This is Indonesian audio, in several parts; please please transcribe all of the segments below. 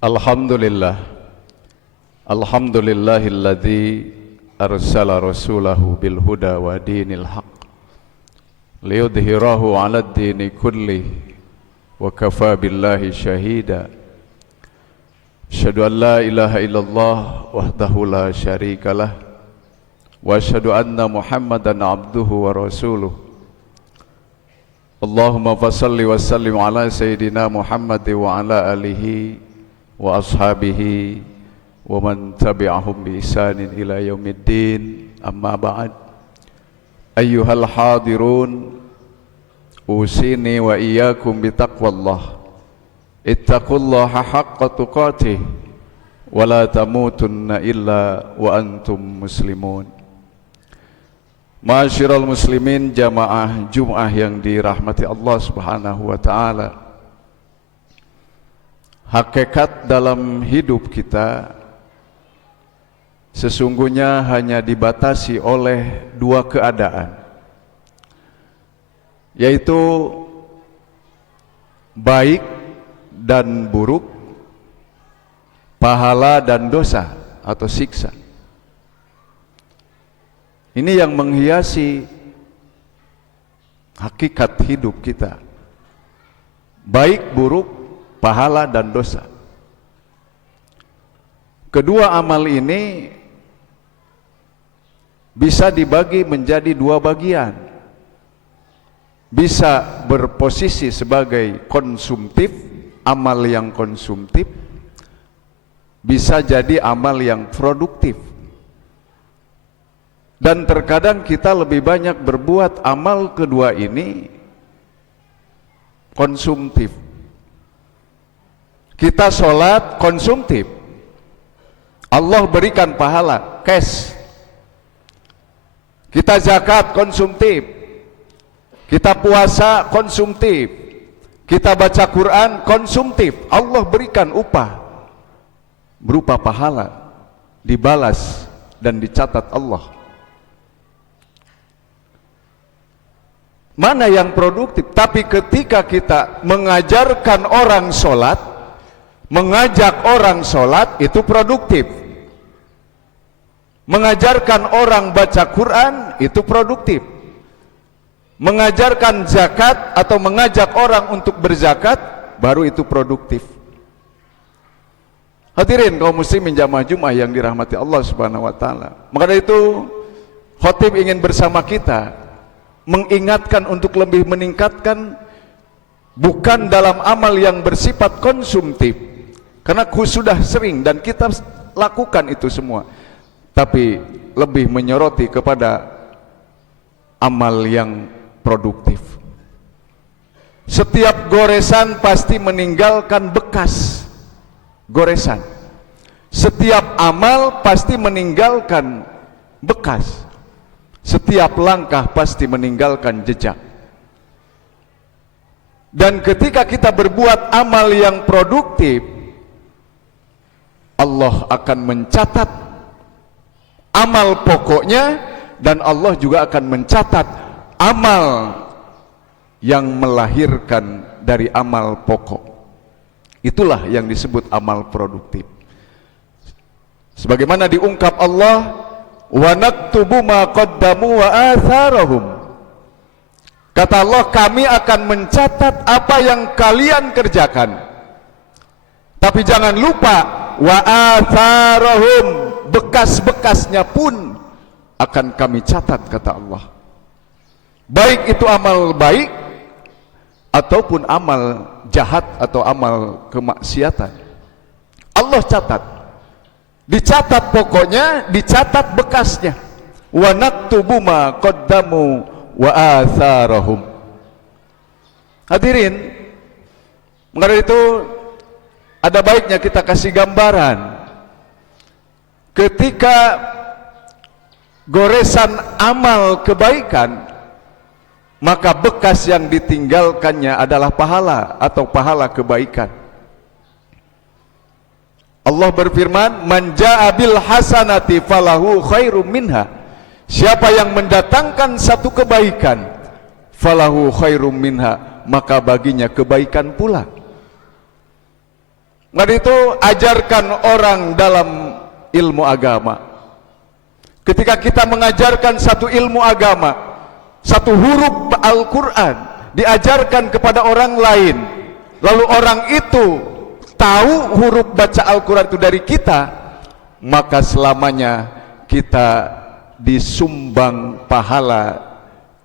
Alhamdulillah. Alhamdulillahilladzi arsala rasulahu bil huda wa dinil haqq liyudhhirahu 'alad dini kulli wa kafa billahi shahida. Asyhadu an la ilaha illallah wahdahu la syarikalah wa asyhadu anna Muhammadan abduhu wa rasuluh. Allahumma fassalli wa sallim ala sayyidina Muhammad wa ala alihi wa ashabihi wa man tabi'ahum bi ihsanin ila yaumiddin. Amma ba'd. Ayyuhal hadirun, usini wa iyyakum bi taqwallah. Ittaqullaha haqqa tuqatih wa la tamutunna illa wa antum muslimun. Ma'asyiral muslimin, jamaah Jum'ah yang dirahmati Allah Subhanahu wa taala. Hakikat dalam hidup kita sesungguhnya hanya dibatasi oleh dua keadaan, yaitu baik dan buruk, pahala dan dosa atau siksa. Ini yang menghiasi hakikat hidup kita, baik buruk, pahala dan dosa. Kedua amal ini bisa dibagi menjadi dua bagian. Bisa berposisi sebagai konsumtif, amal yang konsumtif, bisa jadi amal yang produktif. Dan terkadang kita lebih banyak berbuat amal kedua ini konsumtif. Kita sholat konsumtif, Allah berikan pahala cash. Kita zakat konsumtif, kita puasa konsumtif, kita baca Quran konsumtif, Allah berikan upah berupa pahala, dibalas dan dicatat Allah. Mana yang produktif? Tapi ketika kita mengajarkan orang sholat, mengajak orang sholat, itu produktif. Mengajarkan orang baca Quran, itu produktif. Mengajarkan zakat atau mengajak orang untuk berzakat, baru itu produktif. Hadirin kaum muslimin jamaah Jum'ah yang dirahmati Allah Subhanahu wa taala. Maka dari itu khotib ingin bersama kita mengingatkan untuk lebih meningkatkan, bukan dalam amal yang bersifat konsumtif, karena sudah sering dan kita lakukan itu semua, tapi lebih menyoroti kepada amal yang produktif. Setiap goresan pasti meninggalkan bekas goresan. Setiap amal pasti meninggalkan bekas. Setiap langkah pasti meninggalkan jejak. Dan ketika kita berbuat amal yang produktif, Allah akan mencatat amal pokoknya, dan Allah juga akan mencatat amal yang melahirkan dari amal pokok. Itulah yang disebut amal produktif. Sebagaimana diungkap Allah, wa naktubu ma qaddamu wa atharahum. Kata Allah, kami akan mencatat apa yang kalian kerjakan. Tapi jangan lupa, wa atharahum, bekas-bekasnya pun akan kami catat, kata Allah. Baik itu amal baik ataupun amal jahat atau amal kemaksiatan, Allah catat. Dicatat pokoknya, dicatat bekasnya. Wa naktubu ma qaddamu wa atharahum. Hadirin, maka itu ada baiknya kita kasih gambaran. Ketika goresan amal kebaikan, maka bekas yang ditinggalkannya adalah pahala atau pahala kebaikan. Allah berfirman, man jaa bil hasanati falahu khairum minha. Siapa yang mendatangkan satu kebaikan, falahu khairum minha, maka baginya kebaikan pula. Maka itu ajarkan orang dalam ilmu agama. Ketika kita mengajarkan satu ilmu agama, satu huruf Al-Quran diajarkan kepada orang lain, lalu orang itu tahu huruf baca Al-Quran itu dari kita, maka selamanya kita disumbang pahala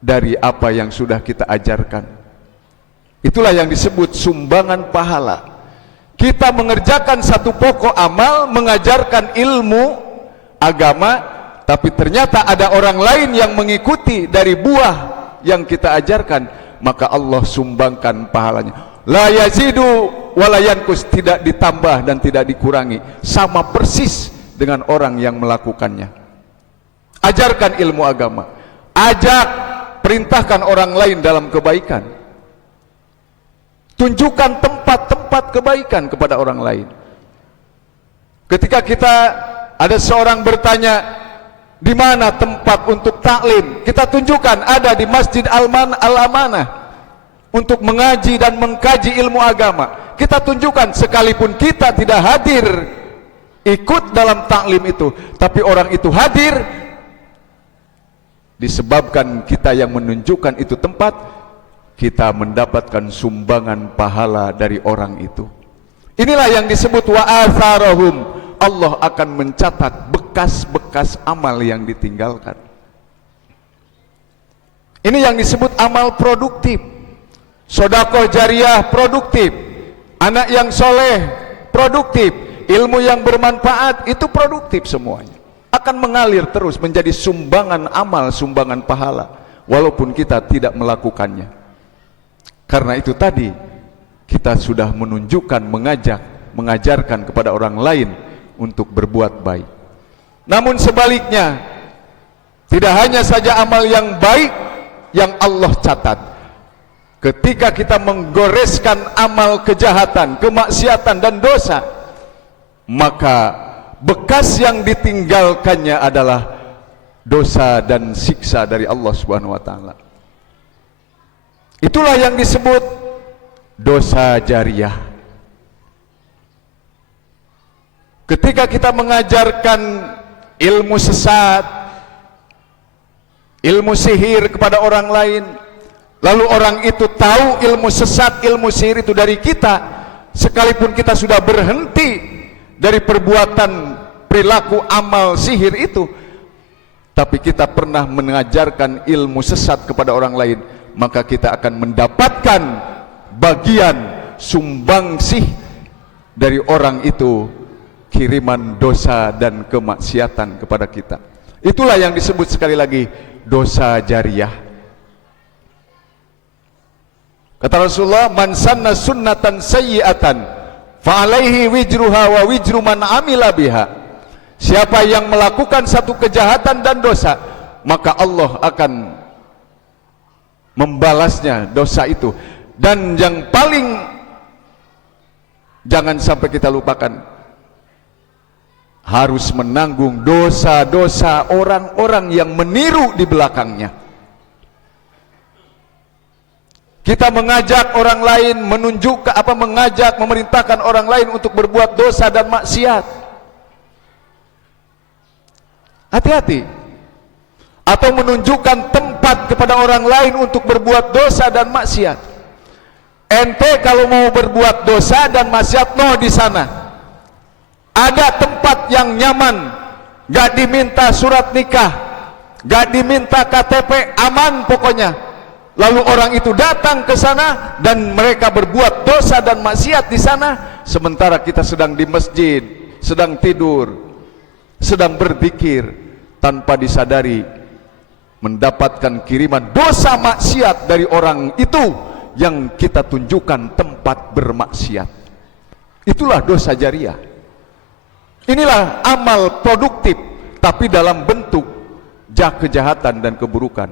dari apa yang sudah kita ajarkan. Itulah yang disebut sumbangan pahala. Kita mengerjakan satu pokok amal, mengajarkan ilmu agama, tapi ternyata ada orang lain yang mengikuti dari buah yang kita ajarkan, maka Allah sumbangkan pahalanya. La yazidu wa la yanqus, tidak ditambah dan tidak dikurangi, sama persis dengan orang yang melakukannya. Ajarkan ilmu agama, ajak, perintahkan orang lain dalam kebaikan, tunjukkan tempat-tempat kebaikan kepada orang lain. Ketika kita ada seorang bertanya, di mana tempat untuk taklim, kita tunjukkan ada di Masjid Al-Amanah untuk mengaji dan mengkaji ilmu agama. Kita tunjukkan, sekalipun kita tidak hadir ikut dalam taklim itu, tapi orang itu hadir disebabkan kita yang menunjukkan itu tempat, kita mendapatkan sumbangan pahala dari orang itu. Inilah yang disebut wa atharahum. Allah akan mencatat bekas-bekas amal yang ditinggalkan. Ini yang disebut amal produktif. Sedekah jariah produktif, anak yang soleh produktif, ilmu yang bermanfaat itu produktif, semuanya akan mengalir terus menjadi sumbangan amal, sumbangan pahala, walaupun kita tidak melakukannya. Karena itu tadi kita sudah menunjukkan, mengajak, mengajarkan kepada orang lain untuk berbuat baik. Namun sebaliknya, tidak hanya saja amal yang baik yang Allah catat. Ketika kita menggoreskan amal kejahatan, kemaksiatan dan dosa, maka bekas yang ditinggalkannya adalah dosa dan siksa dari Allah Subhanahu wa taala. Itulah yang disebut dosa jariah. Ketika kita mengajarkan ilmu sesat, ilmu sihir kepada orang lain, lalu orang itu tahu ilmu sesat, ilmu sihir itu dari kita, sekalipun kita sudah berhenti dari perbuatan perilaku amal sihir itu, tapi kita pernah mengajarkan ilmu sesat kepada orang lain, maka kita akan mendapatkan bagian sumbangsih dari orang itu, kiriman dosa dan kemaksiatan kepada kita. Itulah yang disebut sekali lagi dosa jariah. Kata Rasulullah, man sanna sunnatan sayyi'atan fa alaihi wijruha wa wijru man amila biha. Siapa yang melakukan satu kejahatan dan dosa, maka Allah akan membalasnya dosa itu. Dan yang paling jangan sampai kita lupakan, harus menanggung dosa-dosa orang-orang yang meniru di belakangnya. Kita mengajak orang lain, mengajak, memerintahkan orang lain untuk berbuat dosa dan maksiat. Hati-hati. Atau menunjukkan tempat kepada orang lain untuk berbuat dosa dan maksiat. Ente kalau mau berbuat dosa dan maksiat, di sana ada tempat yang nyaman, gak diminta surat nikah, gak diminta KTP, aman pokoknya. Lalu orang itu datang ke sana dan mereka berbuat dosa dan maksiat di sana, sementara kita sedang di masjid, sedang tidur, sedang berzikir, tanpa disadari mendapatkan kiriman dosa maksiat dari orang itu yang kita tunjukkan tempat bermaksiat. Itulah dosa jariah. Inilah amal produktif, tapi dalam bentuk kejahatan dan keburukan.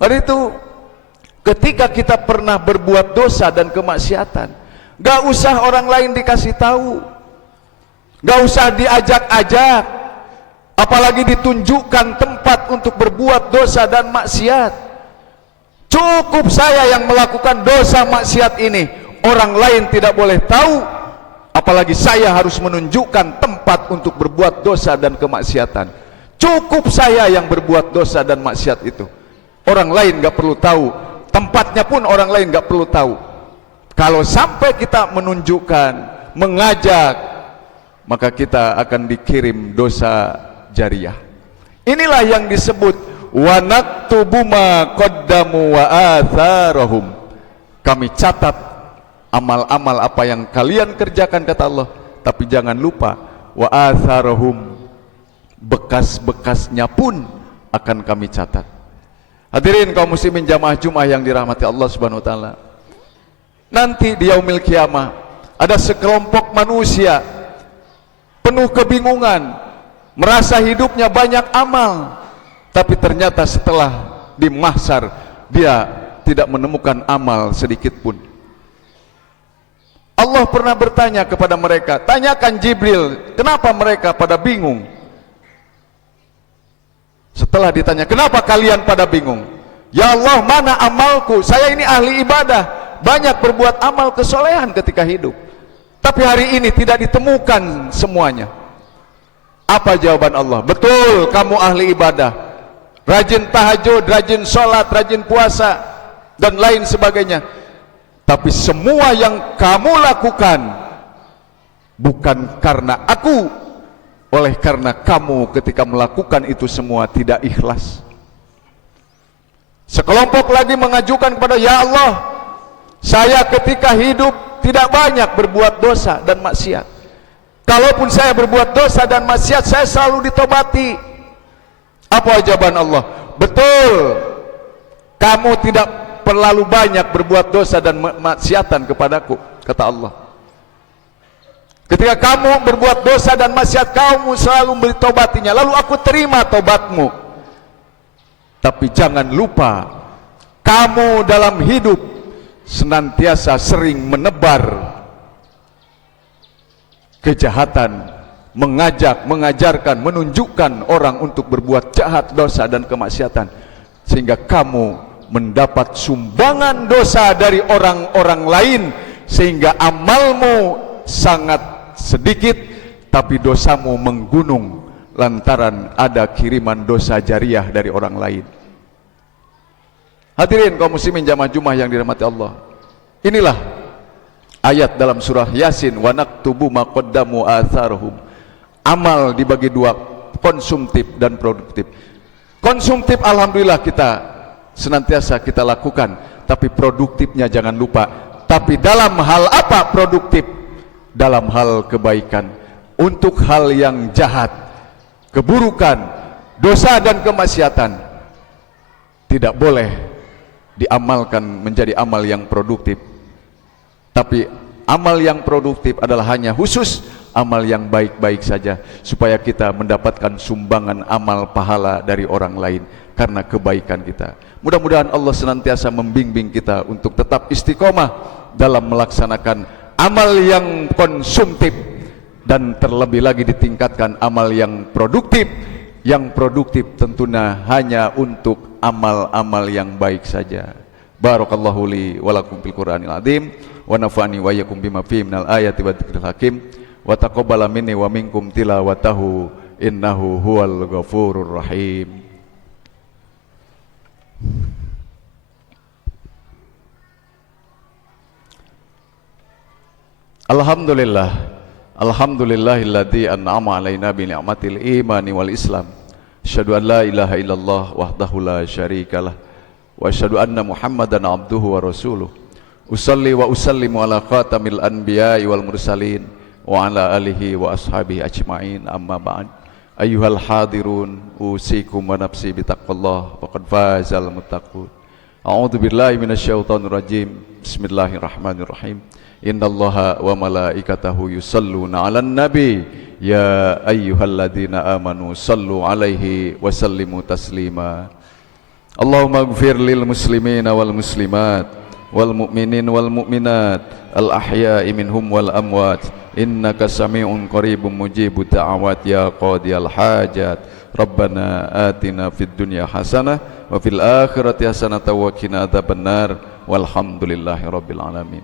Karena itu, ketika kita pernah berbuat dosa dan kemaksiatan, gak usah orang lain dikasih tahu, gak usah diajak-ajak, apalagi ditunjukkan tempat untuk berbuat dosa dan maksiat. Cukup saya yang melakukan dosa maksiat ini, orang lain tidak boleh tahu, apalagi saya harus menunjukkan tempat untuk berbuat dosa dan kemaksiatan. Cukup saya yang berbuat dosa dan maksiat itu, orang lain gak perlu tahu, tempatnya pun orang lain gak perlu tahu. Kalau sampai kita menunjukkan, mengajak, maka kita akan dikirim dosa jariah. Inilah yang disebut wa naktubu ma qaddamu wa atharahum. Kami catat amal-amal apa yang kalian kerjakan, kata Allah, tapi jangan lupa wa atharahum, bekas-bekasnya pun akan kami catat. Hadirin kaum muslimin jamaah Jumat yang dirahmati Allah Subhanahu wa taala. Nanti di yaumil kiamah ada sekelompok manusia penuh kebingungan, merasa hidupnya banyak amal, tapi ternyata setelah di mahsyar dia tidak menemukan amal sedikit pun. Allah pernah bertanya kepada mereka, tanyakan Jibril, kenapa mereka pada bingung? Setelah ditanya, kenapa kalian pada bingung? Ya Allah, mana amalku? Saya ini ahli ibadah, banyak berbuat amal kesolehan ketika hidup, tapi hari ini tidak ditemukan semuanya. Apa jawaban Allah? Betul, kamu ahli ibadah, rajin tahajud, rajin sholat, rajin puasa, dan lain sebagainya. Tapi semua yang kamu lakukan bukan karena aku, oleh karena kamu ketika melakukan itu semua tidak ikhlas. Sekelompok lagi mengajukan kepada, ya Allah, saya ketika hidup tidak banyak berbuat dosa dan maksiat. Kalaupun saya berbuat dosa dan maksiat, saya selalu ditobati. Apa jawaban Allah? Betul, kamu tidak terlalu banyak berbuat dosa dan maksiatan kepadaku, kata Allah. Ketika kamu berbuat dosa dan maksiat, kamu selalu memberi tobatinya, lalu aku terima tobatmu. Tapi jangan lupa, kamu dalam hidup senantiasa sering menebar kejahatan, mengajak, mengajarkan, menunjukkan orang untuk berbuat jahat, dosa dan kemaksiatan, sehingga kamu mendapat sumbangan dosa dari orang-orang lain, sehingga amalmu sangat sedikit tapi dosamu menggunung lantaran ada kiriman dosa jariah dari orang lain. Hadirin kaum muslimin jamaah Jumat yang dirahmati Allah, inilah ayat dalam surah Yasin, wa naktubu ma qaddamu atharhum. Amal dibagi dua, konsumtif dan produktif. Konsumtif alhamdulillah kita senantiasa kita lakukan, tapi produktifnya jangan lupa. Tapi dalam hal apa produktif? Dalam hal kebaikan. Untuk hal yang jahat, keburukan, dosa dan kemaksiatan tidak boleh diamalkan menjadi amal yang produktif. Tapi amal yang produktif adalah hanya khusus amal yang baik-baik saja, supaya kita mendapatkan sumbangan amal pahala dari orang lain karena kebaikan kita. Mudah-mudahan Allah senantiasa membimbing kita untuk tetap istiqomah dalam melaksanakan amal yang konsumtif, dan terlebih lagi ditingkatkan amal yang produktif. Yang produktif tentunya hanya untuk amal-amal yang baik saja. Barakallahu li wa lakum fil Qur'anil azim, wa nafa'ani wa iyyakum bima fihi minal ayati wa dzikril hakim, wa taqabbala minni wa minkum tilawatahu innahu huwal ghafurur rahim. Alhamdulillah, alhamdulillahilladzi an'ama alaina bi ni'matil imani wal islam. Asyhadu an la ilaha illallah wahdahu la syarikalah, wa asyhadu anna Muhammadan abduhu wa rasuluh. Usalli wa usallimu ala khatamil anbiya'i wal mursalin wa ala alihi wa ashabihi ajma'in, amma ba'd. Ayyuhal hadirun, usikum wa nafsi bitaqwallah, faqad fazal muttaqun. A'udzu billahi minasyaitonir rajim. Bismillahirrahmanirrahim. Innallaha wa malaikatahu yusalluna 'alan nabi ya ayyuhalladzina amanu sallu 'alaihi wa sallimu taslima. Allahumma ighfir lil muslimina wal muslimat wal mu'minin wal mu'minat al ahya'i minhum wal amwat innaka sami'un qaribun mujibud da'awat ya qadiyal hajat. Rabbana atina fid dunya hasanah wa fil akhirati hasanah wa qina adzabannar walhamdulillahi rabbil alamin.